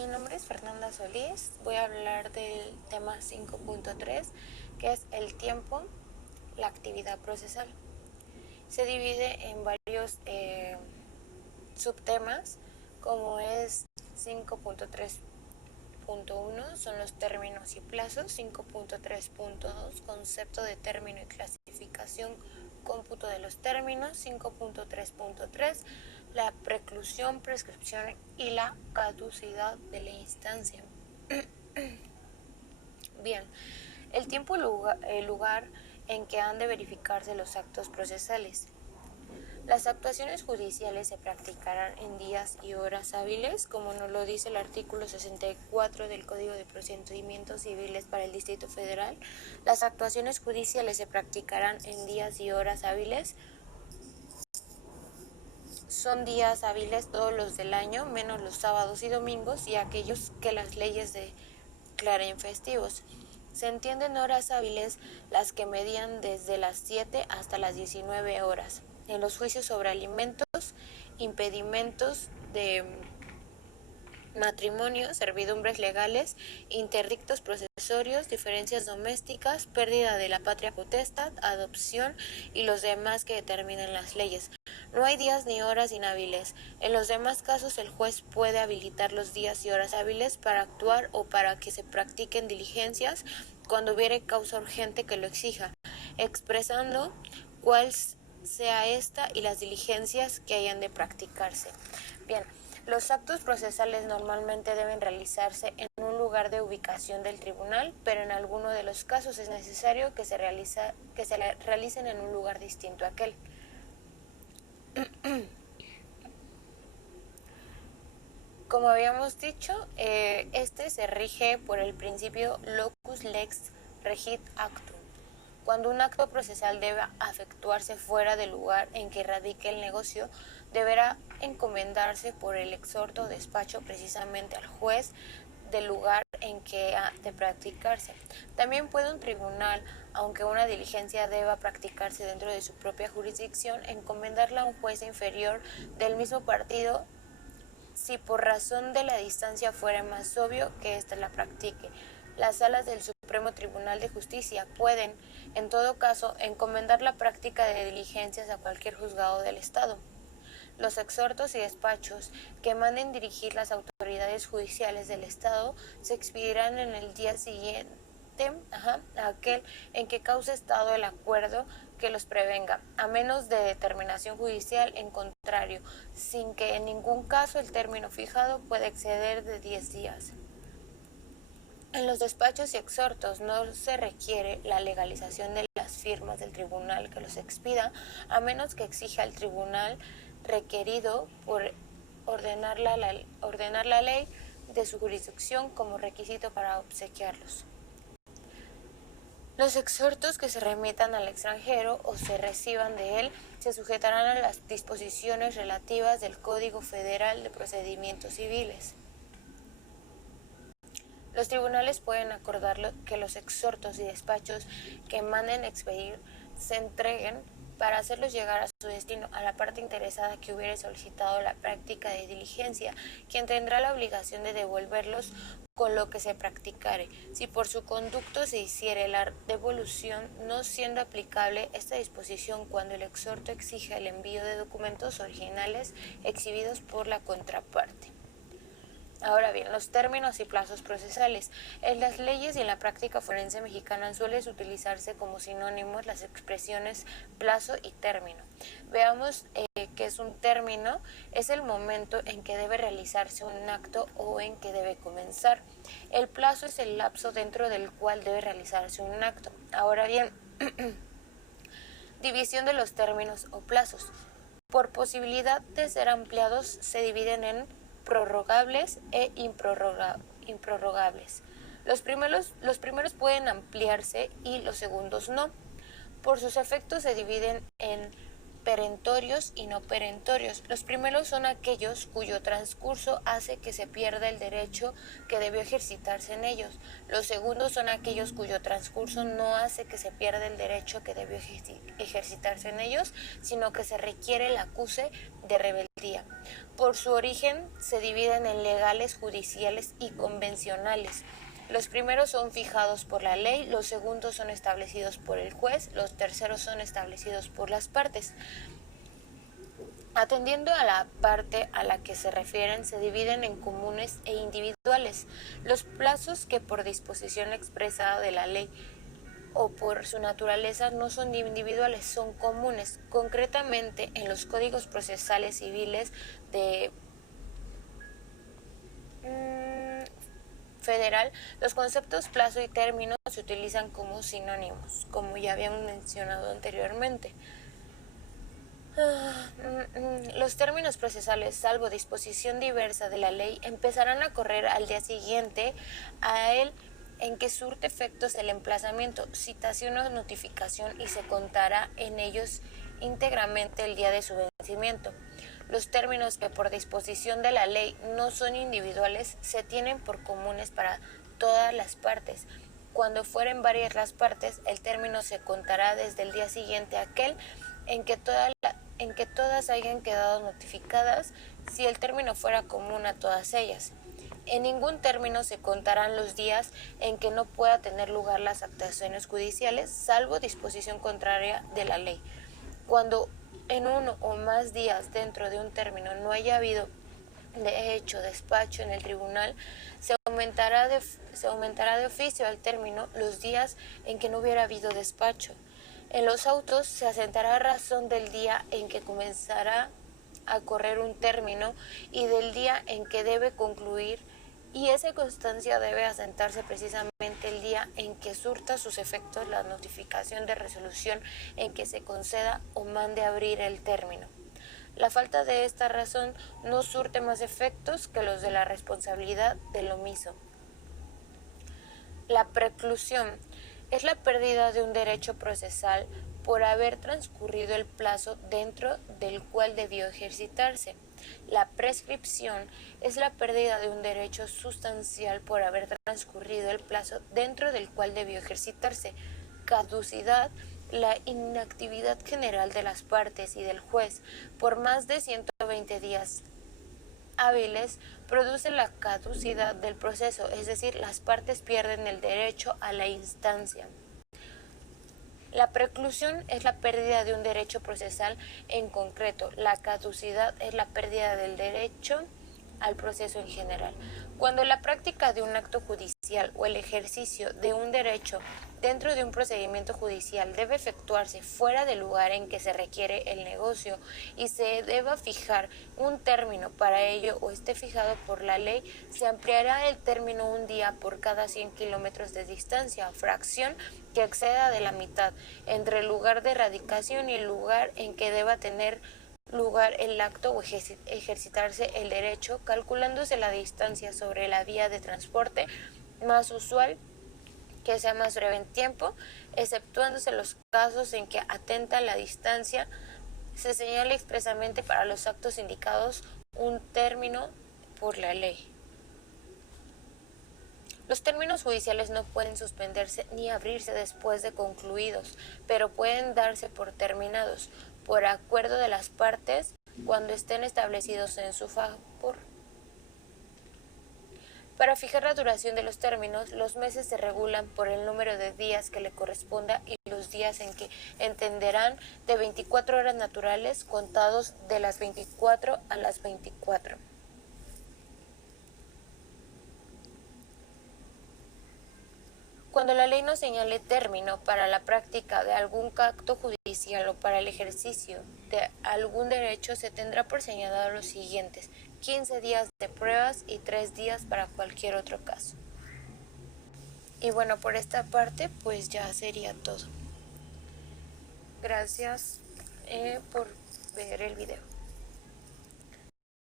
Mi nombre es Fernanda Solís. Voy a hablar del tema 5.3, que es el tiempo, la actividad procesal. Se divide en varios subtemas, como es 5.3.1, son los términos y plazos. 5.3.2, concepto de término y clasificación, cómputo de los términos. 5.3.3, la preclusión, prescripción y la caducidad de la instancia. Bien, el tiempo y el lugar en que han de verificarse los actos procesales. Las actuaciones judiciales se practicarán en días y horas hábiles, como nos lo dice el artículo 64 del Código de Procedimientos Civiles para el Distrito Federal. Las actuaciones judiciales se practicarán en días y horas hábiles. Son días hábiles todos los del año, menos los sábados y domingos y aquellos que las leyes declaren festivos. Se entienden horas hábiles las que medían desde las 7 hasta las 19 horas. En los juicios sobre alimentos, impedimentos de matrimonio, servidumbres legales, interdictos procesorios, diferencias domésticas, pérdida de la patria potestad, adopción y los demás que determinen las leyes. No hay días ni horas inhábiles. En los demás casos el juez puede habilitar los días y horas hábiles para actuar o para que se practiquen diligencias cuando hubiere causa urgente que lo exija, expresando cuál sea esta y las diligencias que hayan de practicarse. Bien, los actos procesales normalmente deben realizarse en un lugar de ubicación del tribunal, pero en alguno de los casos es necesario que se realicen en un lugar distinto a aquel. Como habíamos dicho, este se rige por el principio locus lex regit actum. Cuando un acto procesal debe efectuarse fuera del lugar en que radique el negocio, deberá encomendarse por el exhorto o despacho precisamente al juez del lugar en que ha de practicarse. También puede un tribunal, aunque una diligencia deba practicarse dentro de su propia jurisdicción, encomendarla a un juez inferior del mismo partido si por razón de la distancia fuera más obvio que ésta la practique. Las salas del Supremo Tribunal de Justicia pueden, en todo caso, encomendar la práctica de diligencias a cualquier juzgado del Estado. Los exhortos y despachos que manden dirigir las autoridades judiciales del Estado se expedirán en el día siguiente a aquel en que cause Estado el acuerdo que los prevenga, a menos de determinación judicial en contrario, sin que en ningún caso el término fijado pueda exceder de 10 días. En los despachos y exhortos no se requiere la legalización de las firmas del tribunal que los expida, a menos que exija el tribunal requerido por ordenar la ley de su jurisdicción como requisito para obsequiarlos. Los exhortos que se remitan al extranjero o se reciban de él se sujetarán a las disposiciones relativas del Código Federal de Procedimientos Civiles. Los tribunales pueden acordar que los exhortos y despachos que manden expedir se entreguen para hacerlos llegar a su destino a la parte interesada que hubiere solicitado la práctica de diligencia, quien tendrá la obligación de devolverlos con lo que se practicare. Si por su conducto se hiciere la devolución, no siendo aplicable esta disposición cuando el exhorto exija el envío de documentos originales exhibidos por la contraparte. Ahora bien, los términos y plazos procesales. En las leyes y en la práctica forense mexicana suelen utilizarse como sinónimos las expresiones plazo y término. Veamos qué es un término. Es el momento en que debe realizarse un acto o en que debe comenzar. El plazo es el lapso dentro del cual debe realizarse un acto. Ahora bien, división de los términos o plazos. Por posibilidad de ser ampliados, se dividen en prorrogables e improrrogables. Los primeros pueden ampliarse y los segundos no. Por sus efectos se dividen en perentorios y no perentorios. Los primeros son aquellos cuyo transcurso hace que se pierda el derecho que debió ejercitarse en ellos. Los segundos son aquellos cuyo transcurso no hace que se pierda el derecho que debió ejercitarse en ellos, sino que se requiere el acuse de rebeldía día. Por su origen se dividen en legales, judiciales y convencionales. Los primeros son fijados por la ley, los segundos son establecidos por el juez, los terceros son establecidos por las partes. Atendiendo a la parte a la que se refieren, se dividen en comunes e individuales. Los plazos que por disposición expresa de la ley o por su naturaleza no son individuales, son comunes. Concretamente, en los códigos procesales civiles de federal, los conceptos plazo y término se utilizan como sinónimos, como ya habíamos mencionado anteriormente. Los términos procesales, salvo disposición diversa de la ley, empezarán a correr al día siguiente a él en que surte efectos el emplazamiento, citación o notificación y se contará en ellos íntegramente el día de su vencimiento. Los términos que por disposición de la ley no son individuales se tienen por comunes para todas las partes. Cuando fueren varias las partes, el término se contará desde el día siguiente a aquel en que todas hayan quedado notificadas, si el término fuera común a todas ellas. En ningún término se contarán los días en que no pueda tener lugar las actuaciones judiciales, salvo disposición contraria de la ley. Cuando en uno o más días dentro de un término no haya habido de hecho despacho en el tribunal, se aumentará de oficio al término los días en que no hubiera habido despacho. En los autos se asentará razón del día en que comenzará a correr un término y del día en que debe concluir, y esa constancia debe asentarse precisamente el día en que surta sus efectos la notificación de resolución en que se conceda o mande abrir el término. La falta de esta razón no surte más efectos que los de la responsabilidad del omiso. La preclusión es la pérdida de un derecho procesal por haber transcurrido el plazo dentro del cual debió ejercitarse. La prescripción es la pérdida de un derecho sustancial por haber transcurrido el plazo dentro del cual debió ejercitarse. Caducidad, la inactividad general de las partes y del juez por más de 120 días hábiles produce la caducidad del proceso, es decir, las partes pierden el derecho a la instancia. La preclusión es la pérdida de un derecho procesal en concreto. La caducidad es la pérdida del derecho al proceso en general. Cuando la práctica de un acto judicial o el ejercicio de un derecho dentro de un procedimiento judicial debe efectuarse fuera del lugar en que se requiere el negocio y se deba fijar un término para ello o esté fijado por la ley, se ampliará el término un día por cada 100 kilómetros de distancia, fracción que exceda de la mitad, entre el lugar de radicación y el lugar en que deba tener lugar el acto o ejercitarse el derecho, calculándose la distancia sobre la vía de transporte más usual que sea más breve en tiempo, exceptuándose los casos en que atenta la distancia, se señala expresamente para los actos indicados un término por la ley. Los términos judiciales no pueden suspenderse ni abrirse después de concluidos, pero pueden darse por terminados, por acuerdo de las partes, cuando estén establecidos en su favor. Para fijar la duración de los términos, los meses se regulan por el número de días que le corresponda y los días en que entenderán de 24 horas naturales contados de las 24 a las 24. Cuando la ley no señale término para la práctica de algún acto judicial o para el ejercicio de algún derecho, se tendrá por señalado los siguientes: 15 días de pruebas y 3 días para cualquier otro caso. Y bueno, por esta parte pues ya sería todo. Gracias por ver el video.